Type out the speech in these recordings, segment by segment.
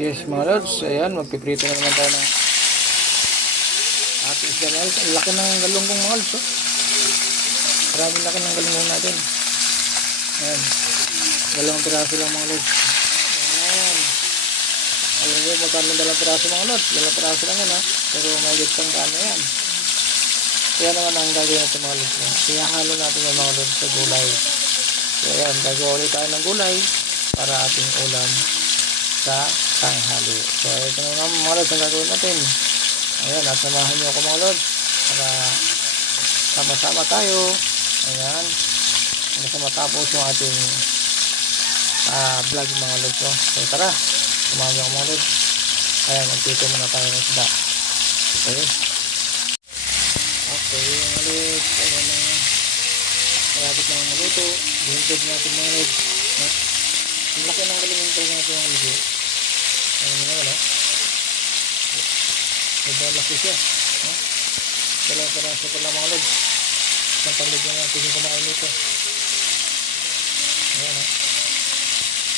Yes mga lods, ayan, magpiprito na naman tayo ng ating isda mga lods. Ang laki ng galunggong mga lods, oh. Maraming laki ng galunggong natin. Ayan, dalawang piraso lang mga lods. Ayan, alam nyo, magkano dalawang piraso mga lods? Dalawang piraso lang yan, ha, pero may litang kano yan. Kaya naman ang gagawin natin mga lods, ihahalo natin yung mga lods sa gulay. So ayan, gagawa ulit tayo ng gulay para ating ulam sa tanghali. So ito na naman mga lods ang gagawin natin. Ayan, at samahan nyo ako mga lods para sama-sama tayo. Ayan, hanggang sa matapos yung ating vlog mga lods, no? So tara, samahan nyo ako mga lods. Ayan, magpito muna tayo ng isda. Okay mga lods, ayan na, malapit na maluto. Bihintod natin mga lods, no? Ang laki ng galunggong tayo natin mga lods. Ayan nyo naman, no? Sobrang laki siya, no? Dalawang piraso pa lang mga lods. Isang paligyan natin yung kumain nito. Ayan, no?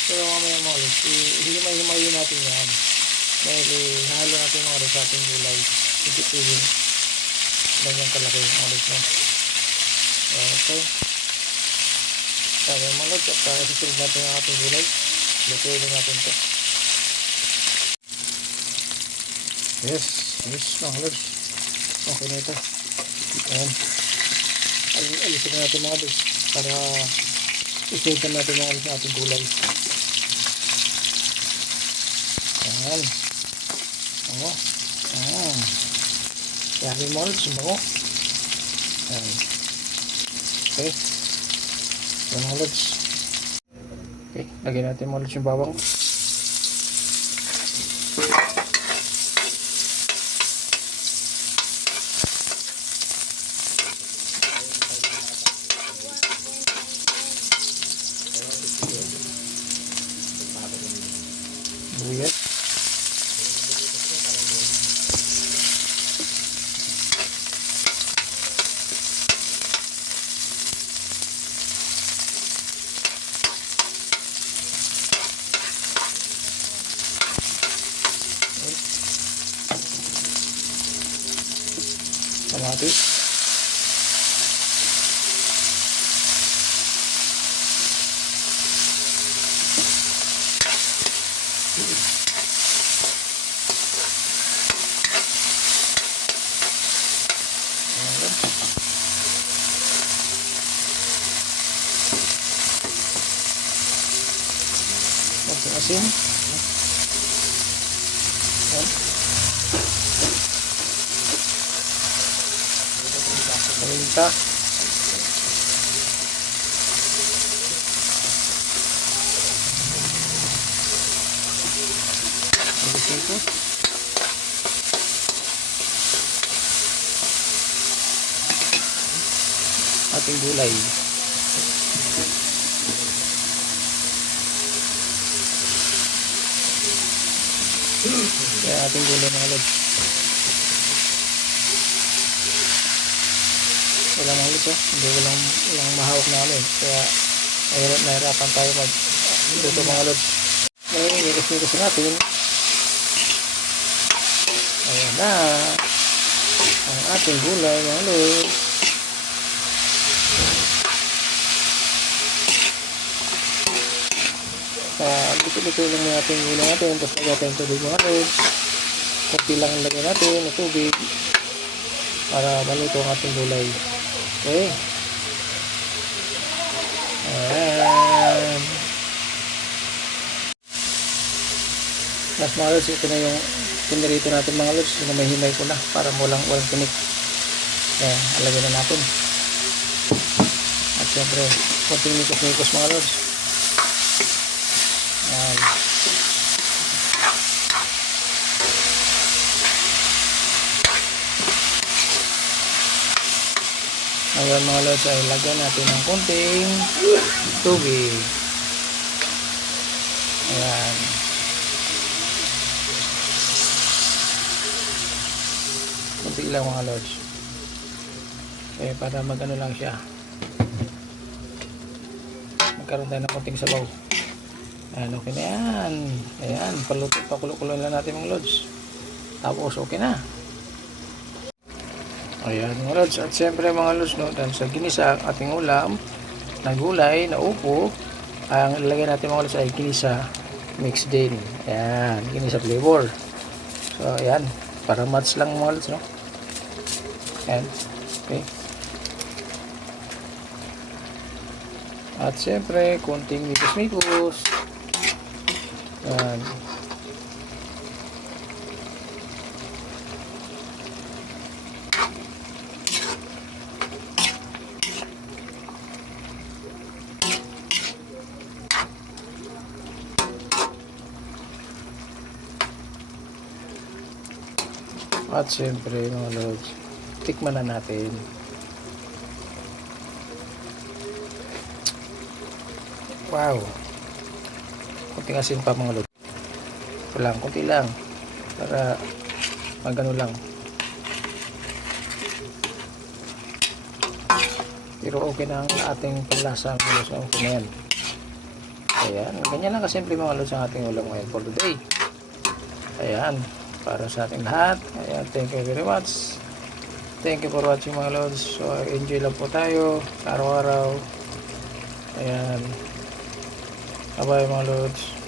Pero mamaya mga lods, hihimay-himayin natin yan. Dahil hahalo natin mga lods sa ating gulay. Higit-higit ganyan kalaki mga lods, no? Okay. Sabi mga lods, at susunod natin ang ating gulay. Lutuin natin ito. Yes mga lods, okay na ito. Ayan, alisin na natin mga lods para isunod natin mga lods sa ating gulay. Ayan, ayan, yari mga lods, bango. Ayan, okay. Ayan mga lods, okay, lagyan natin mga lods yung bawang. Buyat. Kamatis. Asin. Paminta. Ito. Ating gulay. Kaya ating gulay mga lods. Walang mga lods, hindi walang mahawak na ano eh. Kaya nahirapan tayo magluto mga lods. Ngayon, ikas-ikas natin. Ayan na ang ating gulay mga lods. Luto-luto lang natin yung gulay natin. Tapos lagyan natin tubig mga lods. Kunti lang lagyan natin ng tubig para maluto ang ating gulay. Okay. Ayan. Mas mga lods, ito na yung pinarito natin mga lods. Yung may himay ko na para walang tinik. Ayan, alagyan na natin. At syempre, kunting nikos-nikos mga lods. Ayan. Ngayon mga lods ay lagyan natin ng konting tubig. Ayan. Konti lang mga lods. Para magano lang siya. Magkaroon tayo ng konting sabaw. Ayan, okay na yan. Ayan, pakulo-kulo lang natin mga lods. Tapos okay na. Ayan mga lods. At siyempre mga lods, no, dahil sa ginisa ang ating ulam na gulay, na upo, ang ilalagay natin mga lods ay ginisa mix din. Ayan, ginisa flavor. So ayan, para match lang mga lods, no. Ayan, okay. At siyempre, konting mipos-mipos. Ayan. At siyempre mga lods, tikman na natin. Wow, kunting asin pa mga lods. Ito lang, kunti lang, para magano lang. Pero okay na ang ating panlasa mga lods. Okay na yan. Ayan, ganyan lang kasimple mga lods ang ating ulam ngayon for today. Ayan, para sa ating lahat. Ayan, thank you very much. Thank you for watching mga lods. So enjoy lang po tayo sa araw-araw. Ayan, bye bye mga lods.